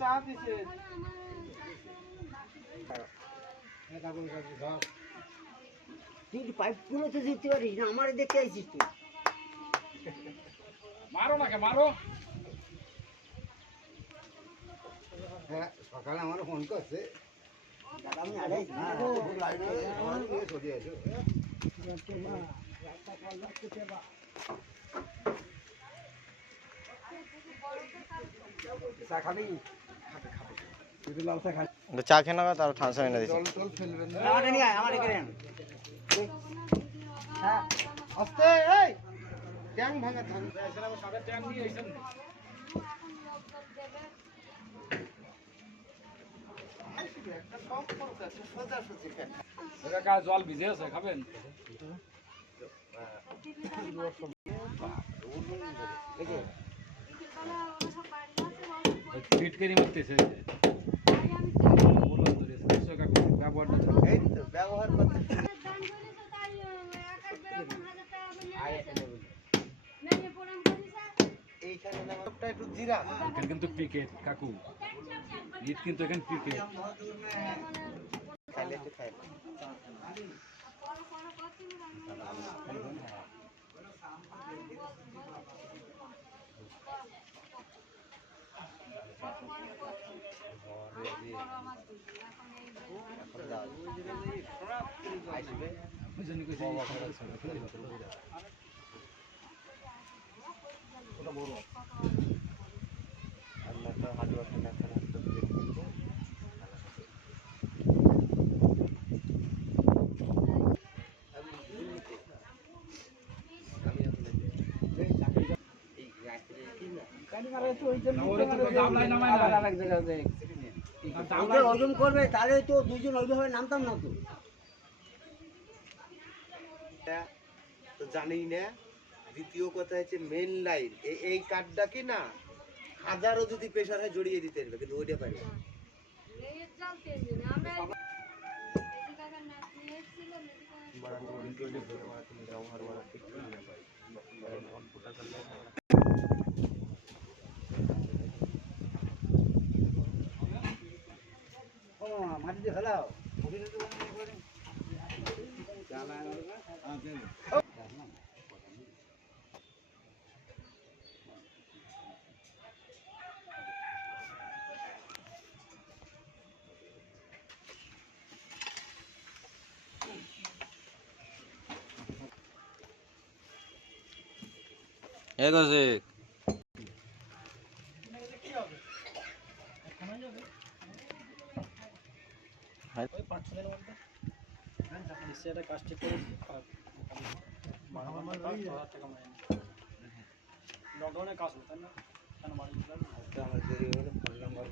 চা দিছে তুই পাইপ গুলো তো দিতে পারিস না, আমার দেখতে আইছিস তুই। মারো নাকি মারো। হ্যাঁ সকালে আমার ফোন করছে আমি আড়াই চা খাবি চা খেয়ে নেবে তার ঠান্ডা এনে দিচ্ছি। জল টল ফেলবেন না। আমার নিয়ে আয়, আমার এখানে আন। হ্যাঁ আস্তে এই ট্যাং ভাঙা থাক সাড়ে ট্যাং নিয়ে আইছেন একটা কম খরচ আছে সোজাসুজি জল ভিজে আছে খাবেন ফিটকারি মারতেছে ব্যবহারটা এই তো ব্যবহার করতে এইখানে নামটা একটু জিরা এখানে কিন্তু ক্রিকেট কাকু ঈদ কিন্তু এখানে ক্রিকেট খাইলে একটু খাইলে ওজন করবে তাহলে তো দুজন ওইভাবে নামতাম না তো। তো জানি না। দ্বিতীয় কথা হচ্ছে মেন লাইন এই কাঠটা কি না হাজারও যদি প্রেশার হয় জড়িয়ে দিতে পারবে কিন্তু ওইটা পারবে না। মাটিতে ফেলাও। এই কৌশিক লকডাউনে কাজ হতো না কেন বাড়ি আমার দেরি হলে ফোন নাম্বার